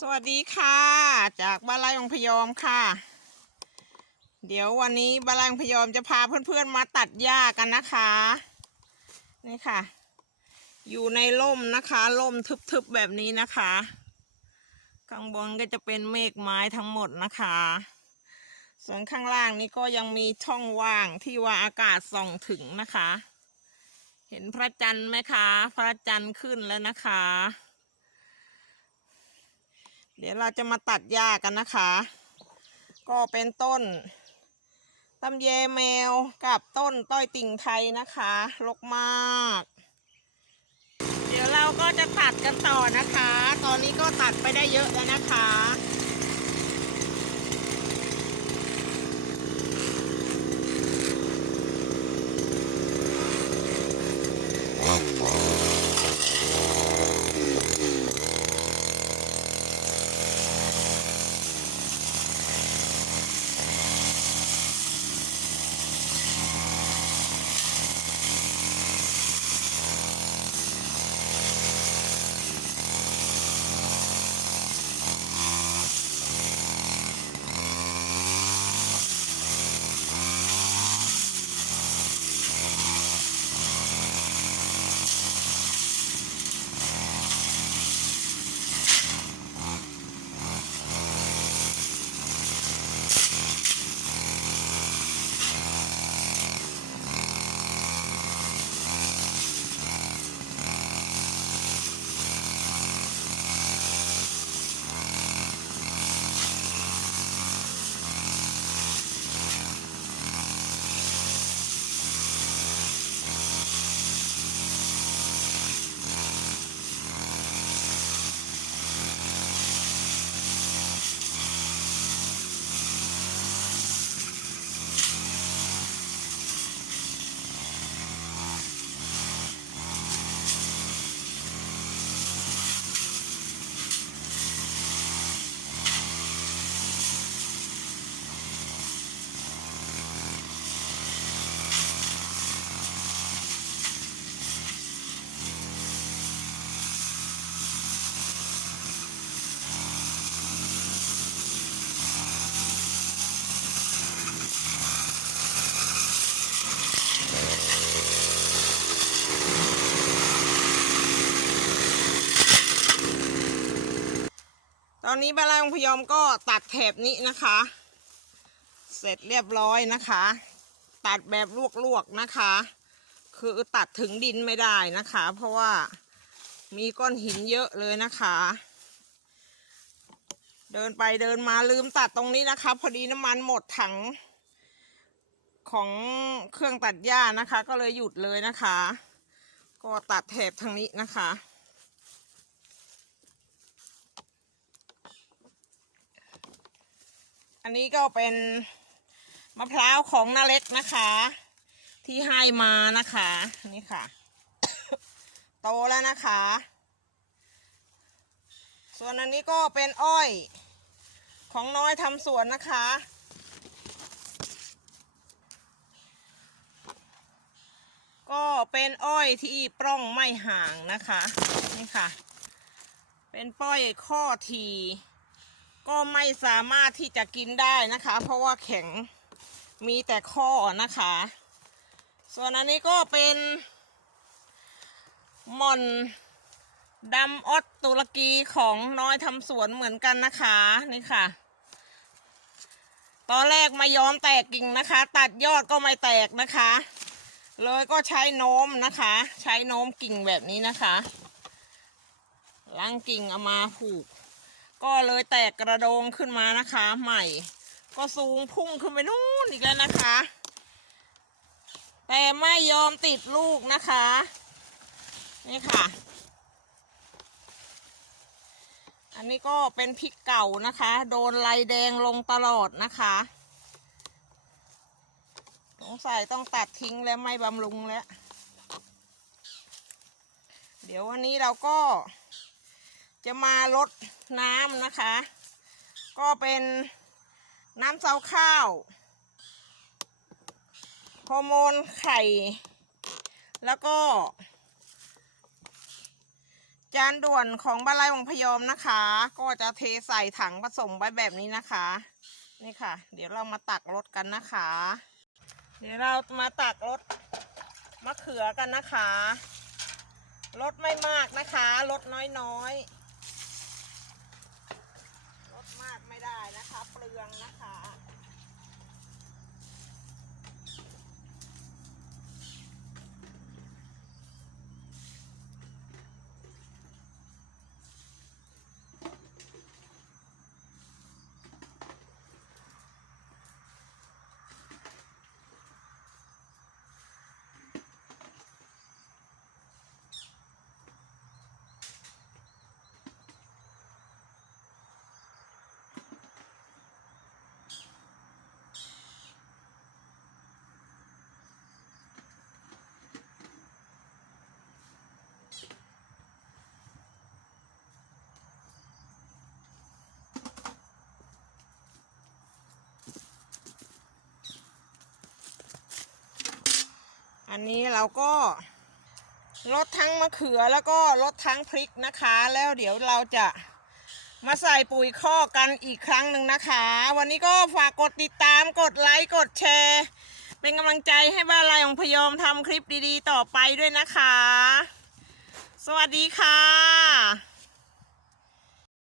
สวัสดีค่ะ จากบ้านไร่องพยอมค่ะ เดี๋ยววันนี้บ้านไร่องพยอมจะพาเพื่อนๆมาตัดหญ้ากันนะคะ นี่ค่ะ อยู่ในร่มนะคะร่มทึบๆแบบนี้นะคะข้างบนก็จะเป็นเมฆไม้ทั้งหมดนะคะ ส่วนข้างล่างนี้ก็ยังมีช่องว่างที่ว่าอากาศส่องถึงนะคะ เห็นพระจันทร์ไหมคะ พระจันทร์ขึ้นแล้วนะคะ เดี๋ยวเราจะมาตัดหญ้ากันนะคะ ก็เป็นต้นตำเยแมวกับต้นต้อยติ่งไทยนะคะรกมาก เดี๋ยวเราก็จะตัดกันต่อนะคะ ตอนนี้ก็ตัดไปได้เยอะแล้วนะคะ อนนี้บานไร่องพยอมก็ตัดแถบนี้นะคะ เสร็จเรียบร้อยนะคะ ตัดแบบลวกๆนะคะ คือตัดถึงดินไม่ได้นะคะ เพราะว่ามีก้อนหินเยอะเลยนะคะ เดินไปเดินมาลืมตัดตรงนี้นะคะ พอดีน้ำมันหมดถังของเครื่องตัดหญ้านะคะ ก็เลยหยุดเลยนะคะ ก็ตัดแถบทางนี้นะคะ อันนี้ก็เป็นมะพร้าวของนาเล็กนะคะ ที่ให้มานะคะ นี่ค่ะ โตแล้วนะคะ ส่วนอันนี้ก็เป็นอ้อยของน้อยทำสวนนะคะก็เป็นอ้อยที่ปล้องไม่ห่างนะคะ นี่ค่ะ เป็นป้อยข้อที ก็ไม่สามารถที่จะกินได้นะคะ เพราะว่าแข็งมีแต่ข้อนะคะ ส่วนอันนี้ก็เป็นหม่อนดำออสตุรกีของน้อยทำสวนเหมือนกันนะคะนี่ค่ะ ตอนแรกไม่ยอมแตกกิ่งนะคะ ตัดยอดก็ไม่แตกนะคะ เลยก็ใช้โน้มนะคะ ใช้โน้มกิ่งแบบนี้นะคะล้างกิ่งเอามาผูก ก็เลยแตกกระโดงขึ้นมานะคะ ใหม่ ก็สูงพุ่งขึ้นไปนู่นอีกแล้วนะคะ แต่ไม่ยอมติดลูกนะคะ นี่ค่ะ อันนี้ก็เป็นพริกเก่านะคะ โดนลายแดงลงตลอดนะคะสงสัยต้องตัดทิ้งแล้วไม่บำรุงแล้ว เดี๋ยววันนี้เราก็จะมาลด น้ำนะคะ ก็เป็นน้ำเซาข้าวฮอร์โมนไข่ แล้วก็ จานด่วนของบานไร่วังพยอมนะคะ ก็จะเทใส่ถังผสมไว้แบบนี้นะคะ นี่ค่ะ เดี๋ยวเรามาตักรถกันนะคะ เดี๋ยวเรามาตักรถมะเขือกันนะคะรถไม่มากนะคะรถน้อยๆรถมากไม่ได้นะคะ เปลือง นะคะ อันนี้เราก็ลดทั้งมะเขือแล้วก็ลดทั้งพริกนะคะ แล้วเดี๋ยวเราจะมาใส่ปุ๋ยคอกกันอีกครั้งหนึ่งนะคะ วันนี้ก็ฝากกดติดตามกดไลค์กดแชร์ เป็นกำลังใจให้บ้านไรของพยอมทำคลิปดีๆ ต่อไปด้วยนะคะ สวัสดีค่ะ